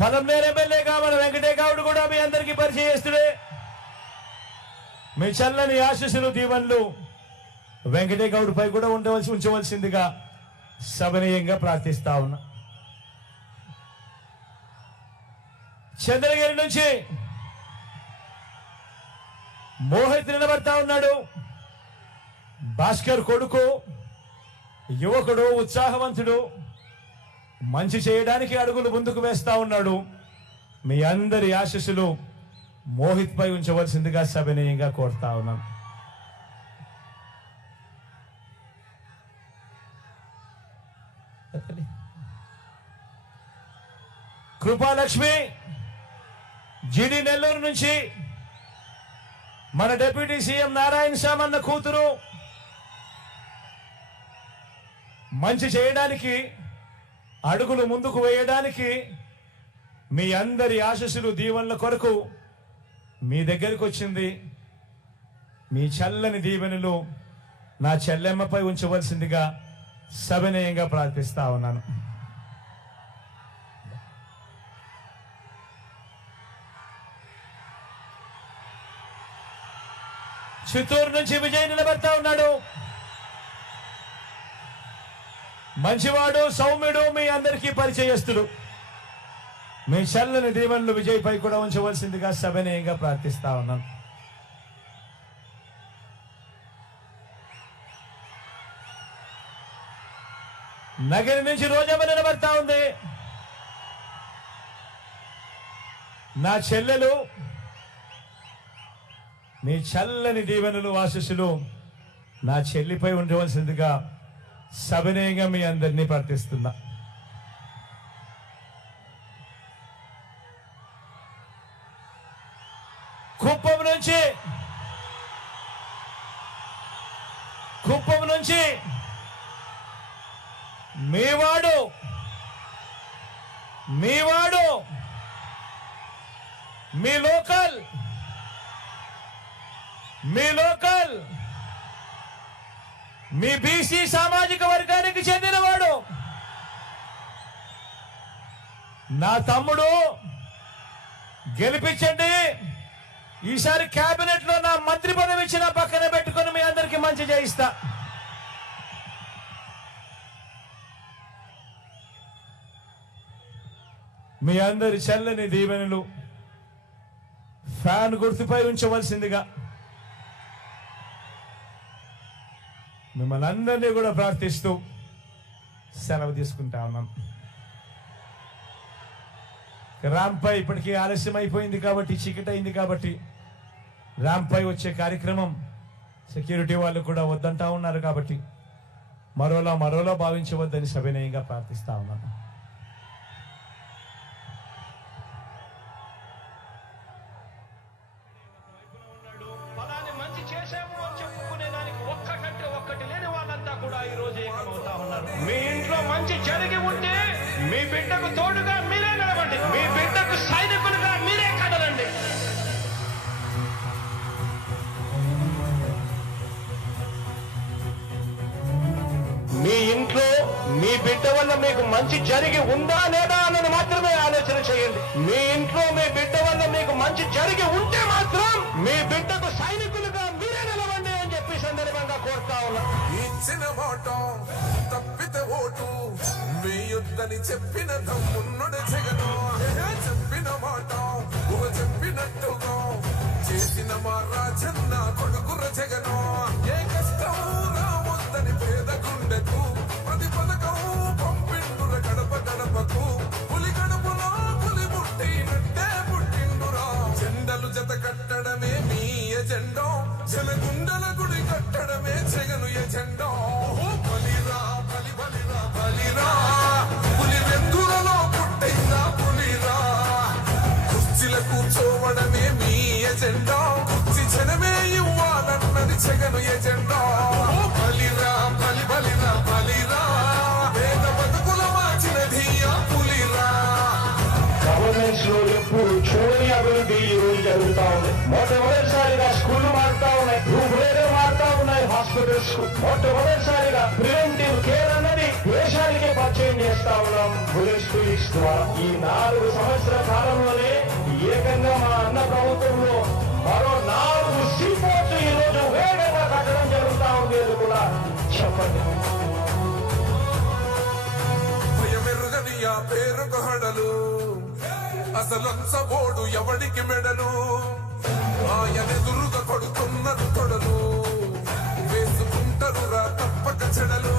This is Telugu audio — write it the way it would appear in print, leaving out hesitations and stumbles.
పలంనేరు ఎమ్మెల్యేగా మన వెంకటే గౌడ్ కూడా మీ అందరికీ పరిచయస్తుడే. మీ చల్లని ఆశీస్సులు దీవెనలు వెంకటే గౌడ్ పై కూడా ఉంచవలసిందిగా సభనీయంగా ప్రార్థిస్తా ఉన్నా. చంద్రగిరి నుంచి మోహిత్ నిలబడతా ఉన్నాడు. భాస్కర్ కొడుకు, యువకుడు, ఉత్సాహవంతుడు, మంచి చేయడానికి అడుగులు ముందుకు వేస్తా ఉన్నాడు. మీ అందరి ఆశీస్సులు మోహిత్ పై ఉంచవలసిందిగా సవినయంగా కోరుతా ఉన్నాను. కృపాలక్ష్మి జిడి నెల్లూరు నుంచి మన డిప్యూటీ సీఎం నారాయణ సామన్న కూతురు, మంచి చేయడానికి అడుగులు ముందుకు వేయడానికి మీ అందరి ఆశీస్సులు దీవెనల కొరకు మీ దగ్గరికి వచ్చింది. మీ చల్లని దీవెనలు నా చెల్లెమ్మపై ఉంచవలసిందిగా సవినయంగా ప్రార్థిస్తా ఉన్నాను. చిత్తూరు నుంచి విజయ్ నిలబడతా ఉన్నాడు. మంచివాడు, సౌమ్యుడు, మీ అందరికీ పరిచయస్తుడు. మీ చల్లని దీవెనలు విజయ్ పై కూడా ఉంచవలసిందిగా సవినయంగా ప్రార్థిస్తా ఉన్నాను. నగరి నుంచి రోజమ్మ నిలబడతా ఉంది. నా చెల్లెలు, మీ చల్లని దీవెనలు ఆశీస్సులు నా చెల్లిపై ఉండవలసిందిగా సవినయంగా మీ అందరినీ ప్రార్థిస్తున్నా. కుప్పం నుంచి మీవాడు మీ లోకల్ మీ బీసీ సామాజిక వర్గానికి చెందినవాడు నా తమ్ముడు. గెలిపించండి. ఈసారి కేబినెట్ లో నా మంత్రి పదవి ఇచ్చిన పక్కన పెట్టుకుని మీ అందరికీ మంచి చేయిస్తా. మీ అందరి చల్లని దీవెనలు ఫ్యాన్ గుర్తుపై ఉంచవలసిందిగా మిమ్మల్ని అందరినీ కూడా ప్రార్థిస్తూ సెలవు తీసుకుంటా ఉన్నాను. ర్యాంపై ఇప్పటికీ ఆలస్యం అయిపోయింది కాబట్టి, చీకటి అయింది కాబట్టి ర్యాంపై వచ్చే కార్యక్రమం సెక్యూరిటీ వాళ్ళు కూడా వద్దంటా ఉన్నారు కాబట్టి మరోలా భావించవద్దని సవినయంగా ప్రార్థిస్తా ఉన్నాను. మీ ఇంట్లో మంచి జరిగి ఉంటే మీ బిడ్డకు తోడుగా మీరే నిలబండి. మీ బిడ్డకు సైనికులుగా మీరే కదలండి. మీ ఇంట్లో మీ బిడ్డ వల్ల మీకు మంచి జరిగి ఉందా లేదా అన్నది మాత్రమే ఆలోచన చేయండి. మీ ఇంట్లో మీ బిడ్డ వల్ల మీకు మంచి జరిగి ఉంటే మాత్రం మీ బిడ్డకు సైనికులుగా మీరే నిలబండి అని చెప్పి సందర్భంగా కోరుతా ఉన్నా. ఇచ్చిన మాట తప్పితే ఓటు వేయొద్దని చెప్పిన దమ్మున్నడు జగను. చెప్పిన మాట చెప్పినట్టుగా చేసిన మా రాజన్న కొడుకుర జగను. ఏ కష్టం రావద్దని పేద గుండెకు ప్రతి పథకం పంపిండుర గడప గడపకు. పులి గడపలో పులి పుట్టినట్టే పుట్టిండురా. జెండలు జత కట్టడమే మీ ఎజెండా, జనగుండల గుడి కట్టడమే జగను ఎజెండా. బలిరా బలి బలిరా బలిరా, పులి వెందులలో పుట్టైనా పులిరా. కుర్చీల కూర్చోవడమే మీ ఎజెండా, కుర్చీ జనమే ఇవ్వాలన్నది జగను ఎజెండా. బలిరా బలి బలిరా బలిరా, పేద బతుకుల మార్చినది ఆ పులిరా. గవర్నెన్స్ లో ఎప్పుడు చూడని అభివృద్ధి ఈ రోజు జరుగుతా ఉంది. మొట్టమొదటిసారిగా స్కూళ్లు మారుతా ఉన్నాయి, రూపురేఖలు మారుతా ఉన్నాయి. హాస్పిటల్స్ మొట్టమొదటిసారిగా ప్రివెంటివ్ కేర్ అన్నది దేశానికి పరిచయం చేస్తా ఉన్నాం బుల్లెట్ ఫీల్డ్స్ ద్వారా. ఈ 4 సంవత్సరాల కాలంలోనే ఏకంగా మా అన్న ప్రభుత్వంలో మరో 4 సీపోర్ట్స్ ఈ రోజు వేగంగా కట్టడం జరుగుతా ఉంది అని కూడా చెప్పండి. భయమెరుగని ఆ పేరుకు హడలు, అసలంచబోడు ఎవడికి మెడలు, ఆయనెదురుగా కొడుతున్నారు తొడలు, వేసుకుంటారు రా తప్పక చెడలు.